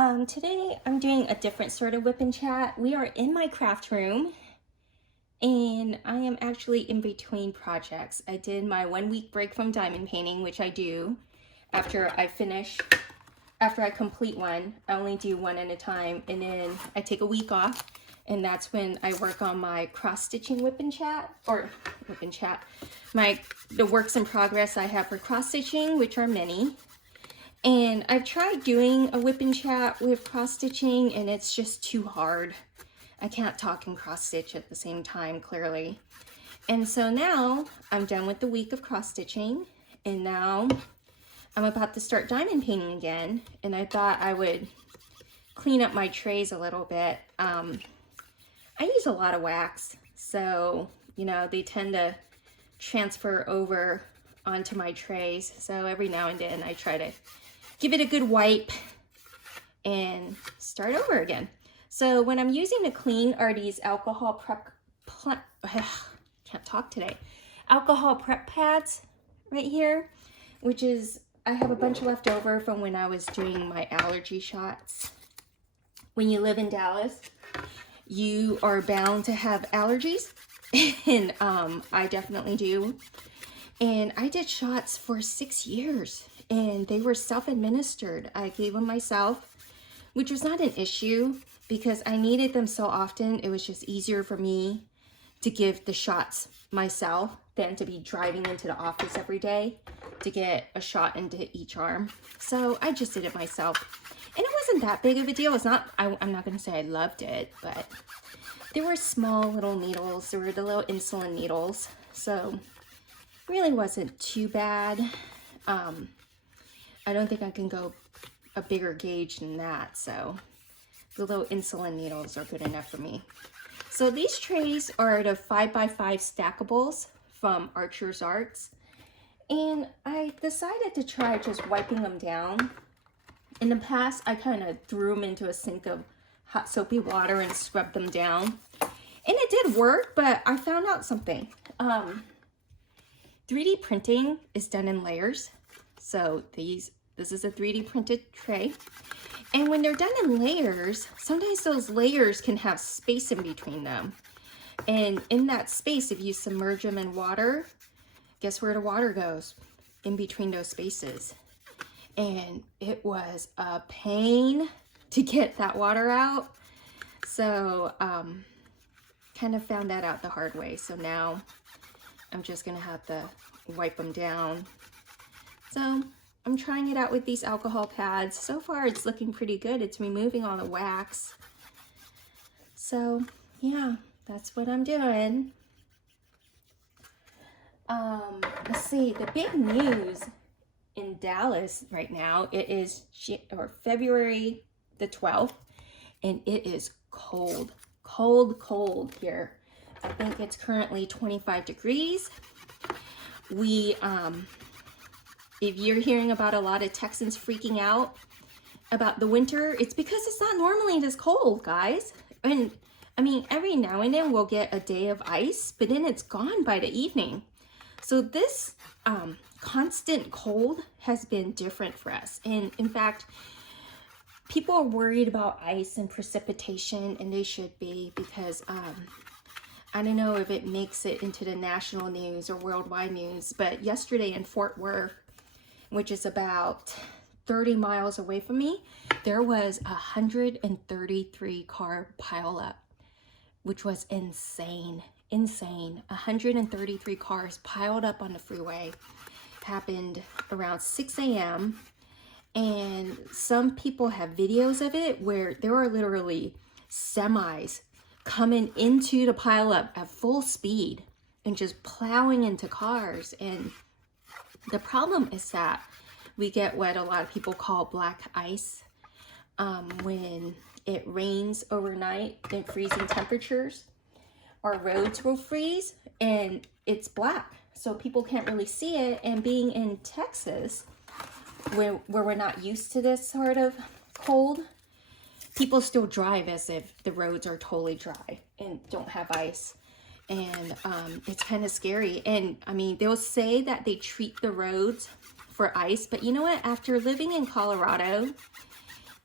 Today I'm doing a different sort of WIP N Chat. We are in my craft room and I am actually in between projects. I did my 1 week break from diamond painting, which I do after I complete one. I only do one at a time, and then I take a week off, and that's when I work on my cross stitching WIP N Chat, or WIP N Chat, the works in progress I have for cross stitching, which are many. And I've tried doing a WIP N Chat with cross stitching, and it's just too hard. I can't talk and cross stitch at the same time, clearly. And so now I'm done with the week of cross stitching, and now I'm about to start diamond painting again. And I thought I would clean up my trays a little bit. I use a lot of wax, so you know, they tend to transfer over onto my trays. So every now and then I try to give it a good wipe and start over again. So what I'm using to clean are these alcohol prep pads right here, which is, I have a bunch left over from when I was doing my allergy shots. When you live in Dallas, you are bound to have allergies, and I definitely do. And I did shots for 6 years, and they were self-administered. I gave them myself, which was not an issue because I needed them so often. It was just easier for me to give the shots myself than to be driving into the office every day to get a shot into each arm. So I just did it myself. And it wasn't that big of a deal. It's not, I'm not gonna say I loved it, but there were small little needles. There were the little insulin needles. So it really wasn't too bad. I don't think I can go a bigger gauge than that. So the little insulin needles are good enough for me. So these trays are the 5x5 stackables from Archer's Arts. And I decided to try just wiping them down. In the past, I kind of threw them into a sink of hot soapy water and scrubbed them down. And it did work, but I found out something. 3D printing is done in layers. So this is a 3D printed tray. And when they're done in layers, sometimes those layers can have space in between them. And in that space, if you submerge them in water, guess where the water goes? In between those spaces. And it was a pain to get that water out. So kind of found that out the hard way. So now I'm just gonna have to wipe them down. So I'm trying it out with these alcohol pads. So far it's looking pretty good. It's removing all the wax. So yeah, that's what I'm doing. Let's see, the big news in Dallas right now, it is February the 12th, and it is cold here. I think it's currently 25 degrees. We if you're hearing about a lot of Texans freaking out about the winter, it's because it's not normally this cold, guys. And I mean, every now and then we'll get a day of ice, but then it's gone by the evening. So this constant cold has been different for us. And in fact, people are worried about ice and precipitation, and they should be, because I don't know if it makes it into the national news or worldwide news, but yesterday in Fort Worth, which is about 30 miles away from me, there was a 133 car pileup, which was insane. 133 cars piled up on the freeway. Happened around 6 a.m. and some people have videos of it where there are literally semis coming into the pileup at full speed and just plowing into cars. And the problem is that we get what a lot of people call black ice when it rains overnight in freezing temperatures. Our roads will freeze and it's black, so people can't really see it. And being in Texas, where we're not used to this sort of cold, people still drive as if the roads are totally dry and don't have ice. And it's kind of scary. And I mean, they'll say that they treat the roads for ice, but you know what? After living in Colorado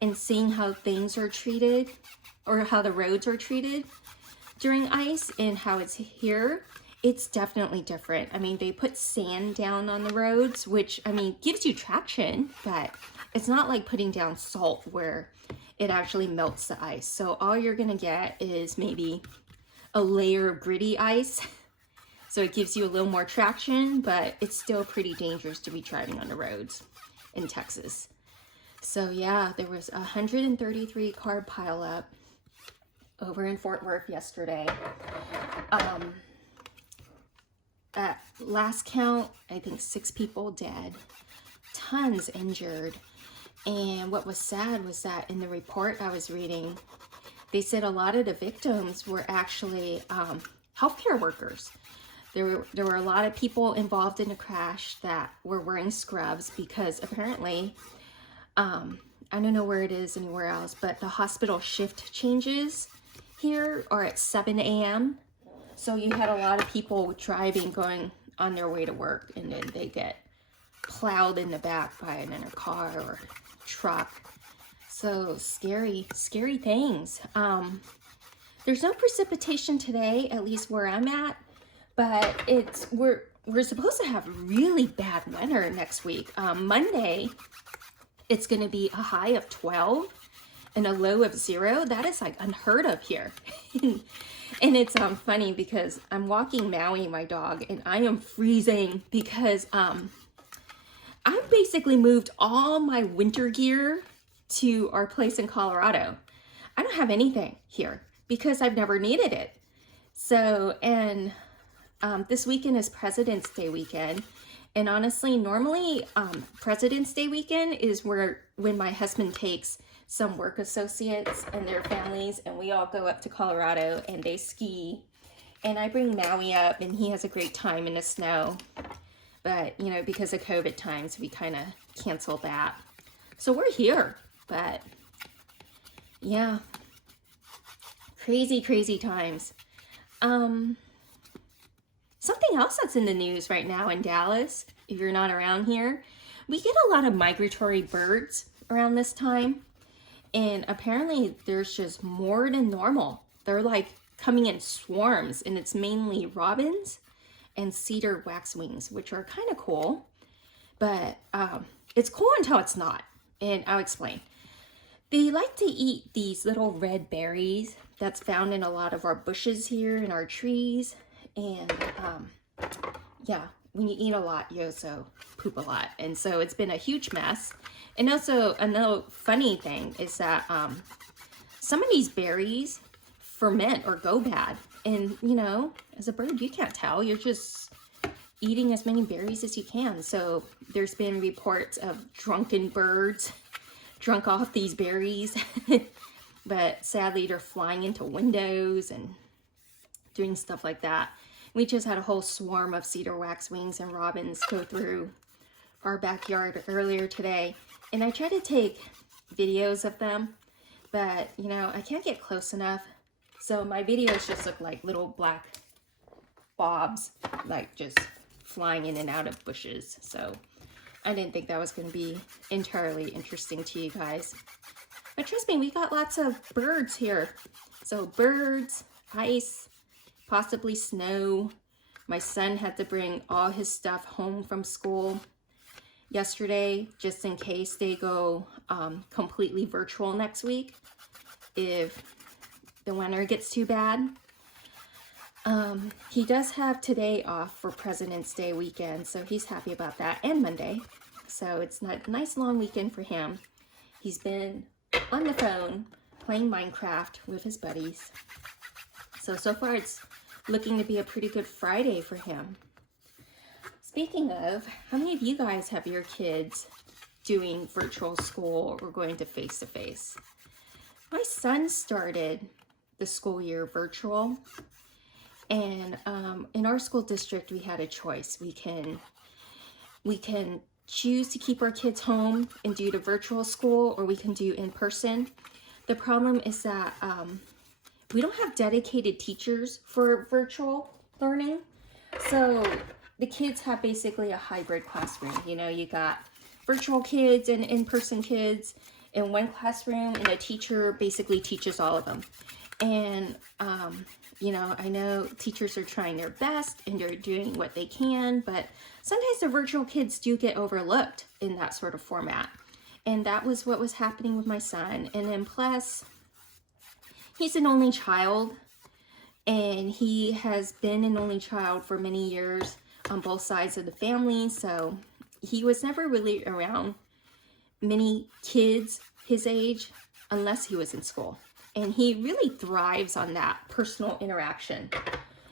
and seeing how things are treated, or how the roads are treated during ice and how it's here, it's definitely different. I mean, they put sand down on the roads, which, I mean, gives you traction, but it's not like putting down salt where it actually melts the ice. So all you're gonna get is maybe a layer of gritty ice. So it gives you a little more traction, but it's still pretty dangerous to be driving on the roads in Texas. So yeah, there was 133 car pileup over in Fort Worth yesterday. At last count, I think 6 people dead, tons injured. And what was sad was that in the report I was reading, they said a lot of the victims were actually healthcare workers. There were a lot of people involved in the crash that were wearing scrubs because apparently, I don't know where it is anywhere else, but the hospital shift changes here are at 7 a.m. So you had a lot of people driving, going on their way to work, and then they get plowed in the back by another car or truck. So scary, scary things. There's no precipitation today, at least where I'm at, but we're supposed to have really bad weather next week. Monday, it's going to be a high of 12 and a low of 0. That is like unheard of here. And it's funny because I'm walking Maui, my dog, and I am freezing because I basically moved all my winter gear to our place in Colorado. I don't have anything here because I've never needed it. So, and this weekend is President's Day weekend. And honestly, normally President's Day weekend is when my husband takes some work associates and their families, and we all go up to Colorado and they ski. And I bring Maui up and he has a great time in the snow. But, you know, because of COVID times, we kind of canceled that. So we're here, but yeah, crazy, crazy times. Something else that's in the news right now in Dallas, if you're not around here, we get a lot of migratory birds around this time. And apparently there's just more than normal. They're like coming in swarms, and it's mainly robins and cedar waxwings, which are kind of cool. But it's cool until it's not. And I'll explain. They like to eat these little red berries that's found in a lot of our bushes here and our trees. And yeah, when you eat a lot, you also poop a lot. And so it's been a huge mess. And also another funny thing is that some of these berries ferment or go bad. And, you know, as a bird, you can't tell. You're just eating as many berries as you can. So there's been reports of drunken birds drunk off these berries. But sadly, they're flying into windows and doing stuff like that. We just had a whole swarm of cedar waxwings and robins go through our backyard earlier today. And I try to take videos of them, but, you know, I can't get close enough. So my videos just look like little black bobs, like just flying in and out of bushes. So I didn't think that was going to be entirely interesting to you guys. But trust me, we got lots of birds here. So birds, ice, possibly snow. My son had to bring all his stuff home from school yesterday, just in case they go completely virtual next week if the weather gets too bad. He does have today off for President's Day weekend, so he's happy about that, and Monday. So it's a nice long weekend for him. He's been on the phone playing Minecraft with his buddies. So far it's looking to be a pretty good Friday for him. Speaking of, how many of you guys have your kids doing virtual school or going to face-to-face? My son started the school year virtual, and in our school district we had a choice. We can choose to keep our kids home and do the virtual school, or we can do in person. The problem is that we don't have dedicated teachers for virtual learning, so the kids have basically a hybrid classroom. You know, you got virtual kids and in-person kids, in one classroom, and a teacher basically teaches all of them. And, you know, I know teachers are trying their best and they're doing what they can, but sometimes the virtual kids do get overlooked in that sort of format. And that was what was happening with my son. And then plus, he's an only child, and he has been an only child for many years on both sides of the family. So he was never really around many kids his age unless he was in school. And he really thrives on that personal interaction.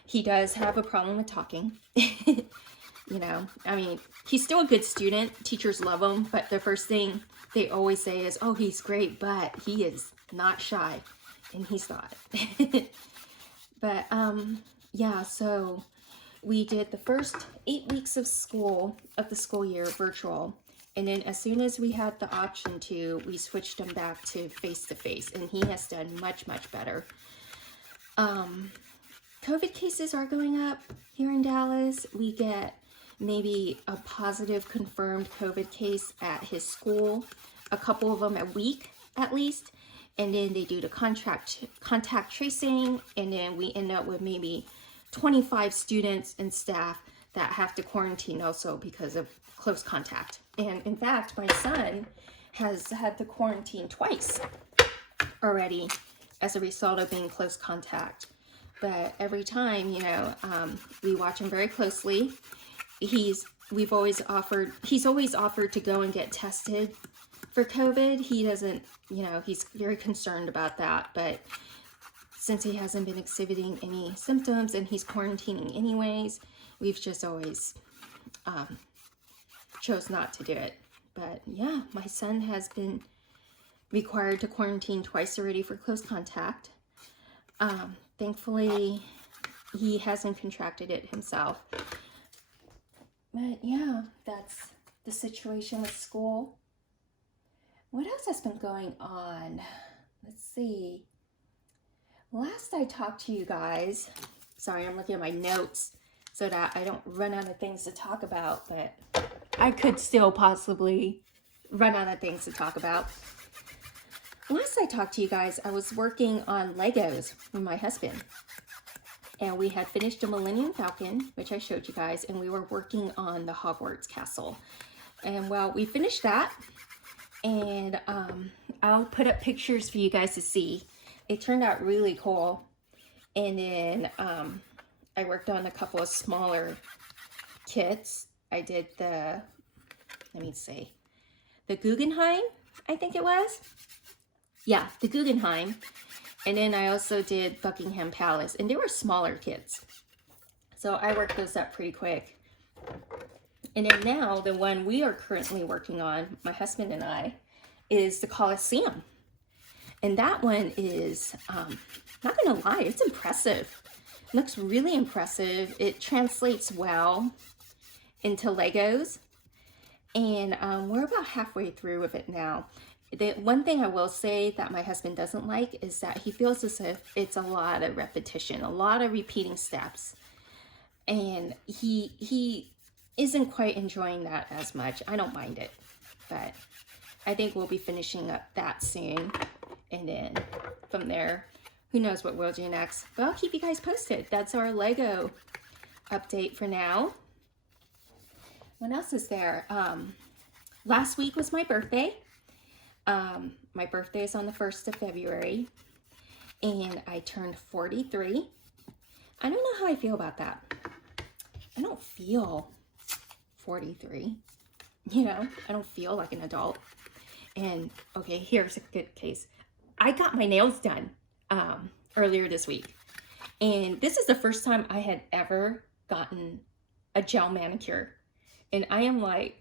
He does have a problem with talking. You know, I mean, he's still a good student. Teachers love him, but the first thing they always say is, oh, he's great, but he is not shy. And he's not. But, yeah, so we did the first 8 weeks of school, of the school year, virtual. And then as soon as we had the option to, we switched him back to face-to-face, and he has done much, much better. COVID cases are going up here in Dallas. We get maybe a positive confirmed COVID case at his school, a couple of them a week at least. And then they do the contact tracing, and then we end up with maybe 25 students and staff that have to quarantine also because of close contact. And in fact, my son has had to quarantine twice already as a result of being close contact. But every time, you know, we watch him very closely. He's always offered to go and get tested for COVID. He doesn't, you know, he's very concerned about that, but since he hasn't been exhibiting any symptoms and he's quarantining anyways, we've just always chose not to do it. But yeah, my son has been required to quarantine twice already for close contact. Thankfully, he hasn't contracted it himself. But yeah, that's the situation with school. What else has been going on? Let's see. Last I talked to you guys, sorry, I'm looking at my notes so that I don't run out of things to talk about, but I could still possibly run out of things to talk about. Last I talked to you guys, I was working on Legos with my husband. And we had finished the Millennium Falcon, which I showed you guys, and we were working on the Hogwarts castle. And well, we finished that. And I'll put up pictures for you guys to see. It turned out really cool. And then I worked on a couple of smaller kits. I did the, let me see, the Guggenheim, I think it was. Yeah, the Guggenheim. And then I also did Buckingham Palace, and they were smaller kits. So I worked those up pretty quick. And then now the one we are currently working on, my husband and I, is the Coliseum. And that one is, not gonna lie, it's impressive. It looks really impressive. It translates well into Legos. And we're about halfway through with it now. The one thing I will say that my husband doesn't like is that he feels as if it's a lot of repetition, a lot of repeating steps. And he isn't quite enjoying that as much. I don't mind it, but I think we'll be finishing up that soon. And then from there, who knows what we'll do next. But I'll keep you guys posted. That's our Lego update for now. What else is there? Last week was my birthday. My birthday is on the 1st of February, and I turned 43. I don't know how I feel about that. I don't feel 43, you know, I don't feel like an adult. And okay, here's a good case. I got my nails done earlier this week, and this is the first time I had ever gotten a gel manicure, and I am like,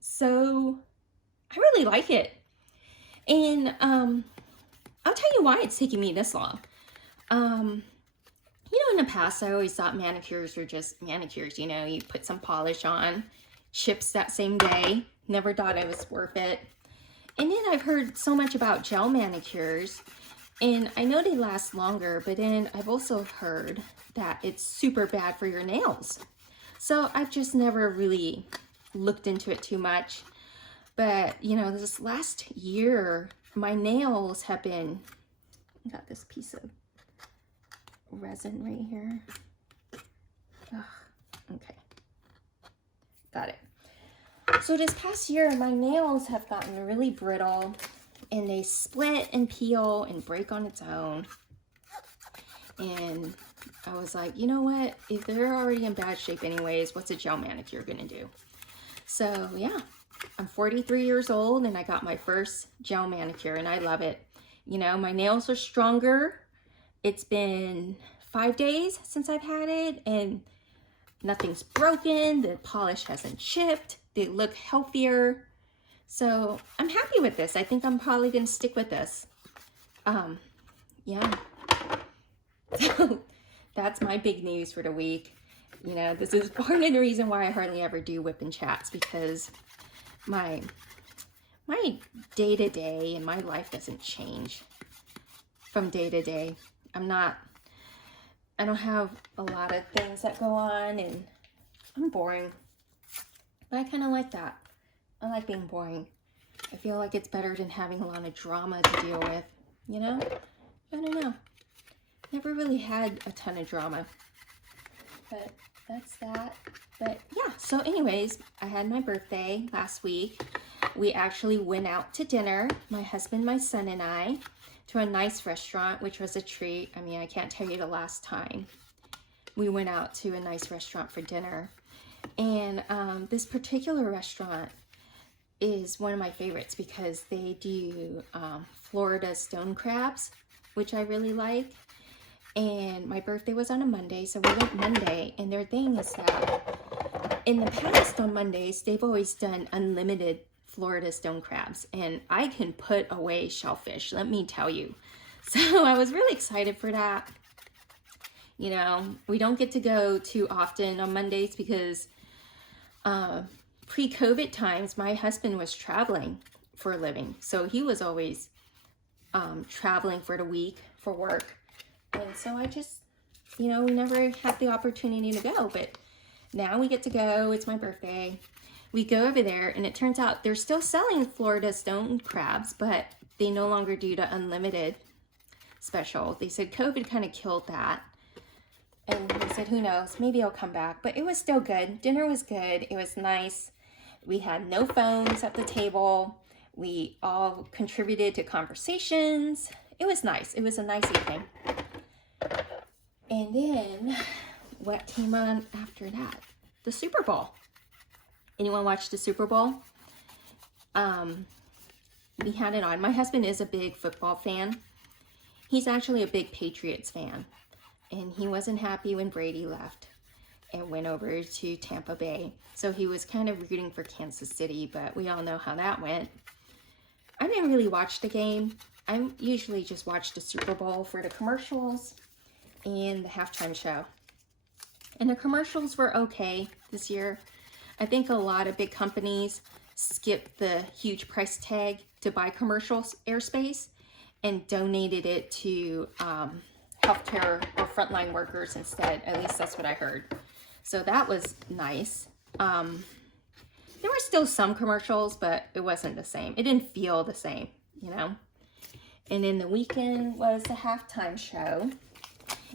so I really like it. And I'll tell you why it's taking me this long. You know, in the past, I always thought manicures were just manicures. You know, you put some polish on, chips that same day. Never thought it was worth it. And then I've heard so much about gel manicures, and I know they last longer, but then I've also heard that it's super bad for your nails. So I've just never really looked into it too much. But, you know, this last year my nails have been, I got this piece of resin right here. Ugh, okay, got it. So this past year, my nails have gotten really brittle and they split and peel and break on its own. And I was like, you know what? If they're already in bad shape anyways, what's a gel manicure gonna do? So yeah, I'm 43 years old and I got my first gel manicure and I love it. You know, my nails are stronger. It's been 5 days since I've had it and nothing's broken. The polish hasn't chipped. They look healthier. So I'm happy with this. I think I'm probably gonna stick with this. Yeah. So that's my big news for the week. You know, this is part of the reason why I hardly ever do WIP N Chats, because my day-to-day and my life doesn't change from day to day. I don't have a lot of things that go on and I'm boring. But I kind of like that. I like being boring. I feel like it's better than having a lot of drama to deal with, you know? I don't know. Never really had a ton of drama. But that's that. But yeah, so anyways, I had my birthday last week. We actually went out to dinner, my husband, my son, and I, to a nice restaurant, which was a treat. I mean, I can't tell you the last time we went out to a nice restaurant for dinner. And this particular restaurant is one of my favorites because they do Florida stone crabs, which I really like. And my birthday was on a Monday, so we went Monday. And their thing is that in the past on Mondays, they've always done unlimited Florida stone crabs. And I can put away shellfish, let me tell you. So I was really excited for that. You know, we don't get to go too often on Mondays because pre-COVID times, my husband was traveling for a living. So he was always traveling for the week for work. And so I just, you know, we never had the opportunity to go, but now we get to go. It's my birthday. We go over there and it turns out they're still selling Florida stone crabs, but they no longer do the unlimited special. They said COVID kind of killed that. And they said, who knows, maybe I'll come back. But it was still good. Dinner was good. It was nice. We had no phones at the table. We all contributed to conversations. It was nice. It was a nice evening. And then what came on after that? The Super Bowl. Anyone watch the Super Bowl? We had it on. My husband is a big football fan. He's actually a big Patriots fan. And he wasn't happy when Brady left and went over to Tampa Bay. So he was kind of rooting for Kansas City, but we all know how that went. I didn't really watch the game. I usually just watch the Super Bowl for the commercials and the halftime show. And the commercials were okay this year. I think a lot of big companies skipped the huge price tag to buy commercial airspace and donated it to healthcare or frontline workers instead. At least that's what I heard. So that was nice. There were still some commercials, but it wasn't the same. It didn't feel the same, you know? And then the weekend was the halftime show.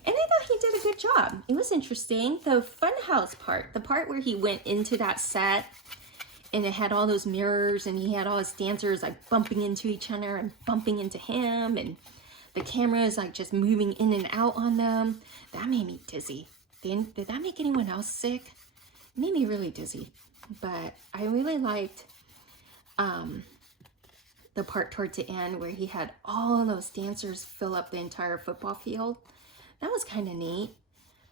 And I thought he did a good job. It was interesting. The funhouse part, the part where he went into that set and it had all those mirrors and he had all his dancers like bumping into each other and bumping into him, and the camera is like just moving in and out on them. That made me dizzy. Did that make anyone else sick? It made me really dizzy. But I really liked the part towards the end where he had all those dancers fill up the entire football field. That was kind of neat.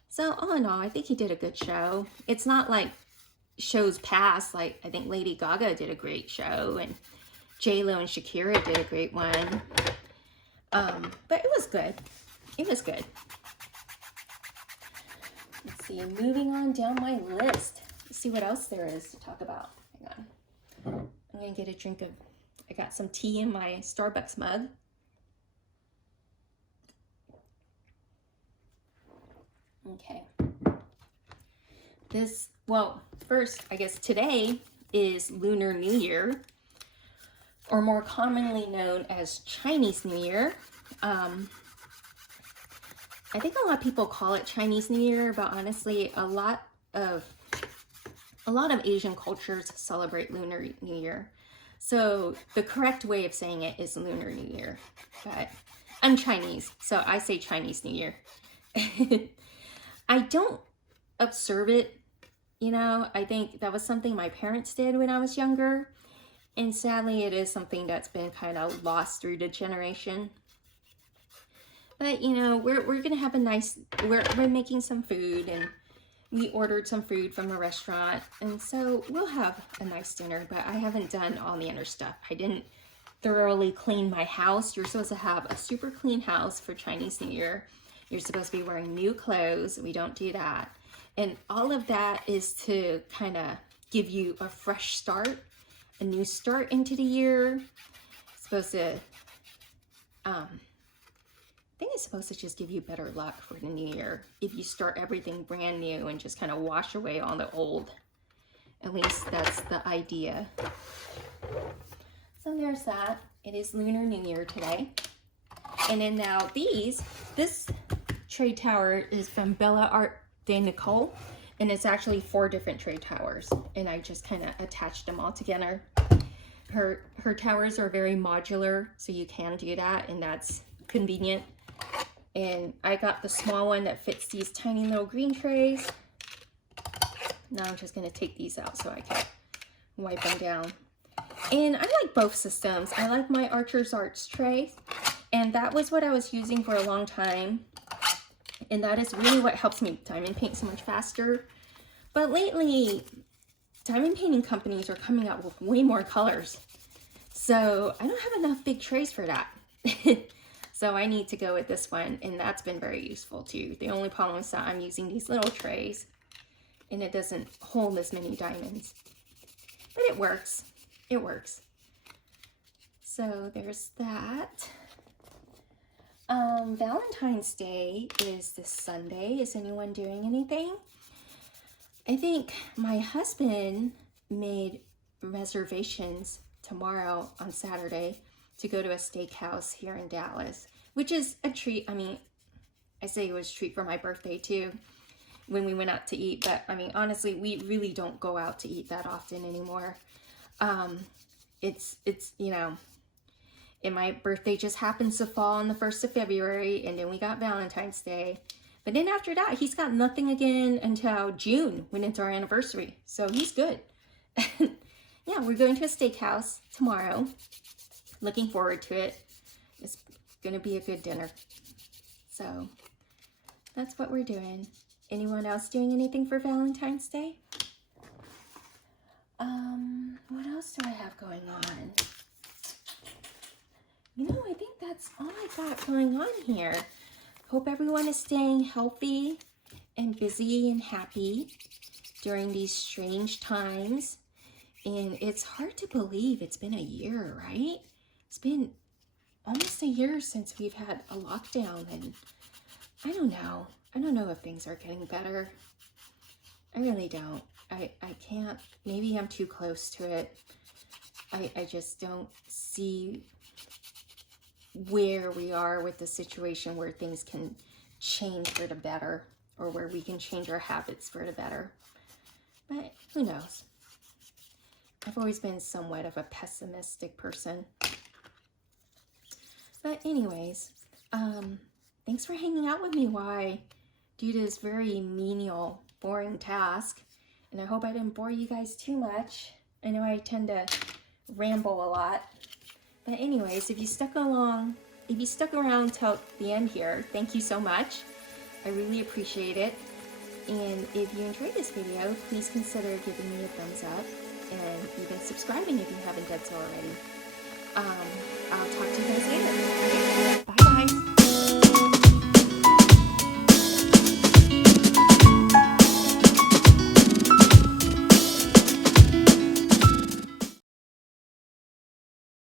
So all in all, I think he did a good show. It's not like shows past, like I think Lady Gaga did a great show and J-Lo and Shakira did a great one. But it was good. It was good. Let's see, moving on down my list. Let's see what else there is to talk about. Hang on. I'm gonna get a drink of, I got some tea in my Starbucks mug. Okay. Well, first, I guess today is Lunar New Year. or more commonly known as Chinese New Year. I think a lot of people call it Chinese New Year, but honestly, a lot of Asian cultures celebrate Lunar New Year. So the correct way of saying it is Lunar New Year, but I'm Chinese, so I say Chinese New Year. I don't observe it, you know. I think that was something my parents did when I was younger, and sadly it is something that's been kind of lost through the generation. But you know, we're gonna have a nice, we're making some food, and we ordered some food from a restaurant, and so we'll have a nice dinner. But I haven't done all the inner stuff. I didn't thoroughly clean my house. You're supposed to have a super clean house for Chinese New Year. You're supposed to be wearing new clothes. We don't do that. And all of that is to kind of give you a fresh start, a new start into the year. It's supposed to, I think it's supposed to just give you better luck for the new year if you start everything brand new and just kind of wash away all the old. At least that's the idea. So there's that. It is Lunar New Year today. And then now this tray tower is from Bella Art de Nicole, and it's actually 4 different tray towers, and I just kind of attached them all together. Her towers are very modular, so you can do that, and that's convenient. And I got the small one that fits these tiny little green trays. Now I'm just gonna take these out so I can wipe them down. And I like both systems. I like my Archer's Arts tray, and that was what I was using for a long time. And that is really what helps me diamond paint so much faster. But lately, diamond painting companies are coming out with way more colors. So I don't have enough big trays for that. So I need to go with this one, and that's been very useful too. The only problem is that I'm using these little trays, and it doesn't hold as many diamonds. But it works. It works. So there's that. Valentine's Day is this Sunday. Is anyone doing anything? I think my husband made reservations tomorrow on Saturday to go to a steakhouse here in Dallas, which is a treat. I mean, I say it was a treat for my birthday too, when we went out to eat, but I mean, honestly, we really don't go out to eat that often anymore. It's, you know, and my birthday just happens to fall on the 1st of February, and then we got Valentine's Day. But then after that, he's got nothing again until June, when it's our anniversary. So he's good. Yeah, we're going to a steakhouse tomorrow. Looking forward to it. It's gonna be a good dinner. So that's what we're doing. Anyone else doing anything for Valentine's Day? What else do I have going on? You know, I think that's all I got going on here. Hope everyone is staying healthy and busy and happy during these strange times. And it's hard to believe it's been a year, right? It's been almost a year since we've had a lockdown, and I don't know. I don't know if things are getting better. I really don't. I can't. Maybe I'm too close to it. I just don't see where we are with the situation where things can change for the better, or where we can change our habits for the better. But who knows? I've always been somewhat of a pessimistic person. But anyways, thanks for hanging out with me while I do this very menial, boring task. And I hope I didn't bore you guys too much. I know I tend to ramble a lot. But anyways, if you stuck around till the end here, thank you so much. I really appreciate it. And if you enjoyed this video, please consider giving me a thumbs up and even subscribing if you haven't done so already. I'll talk to you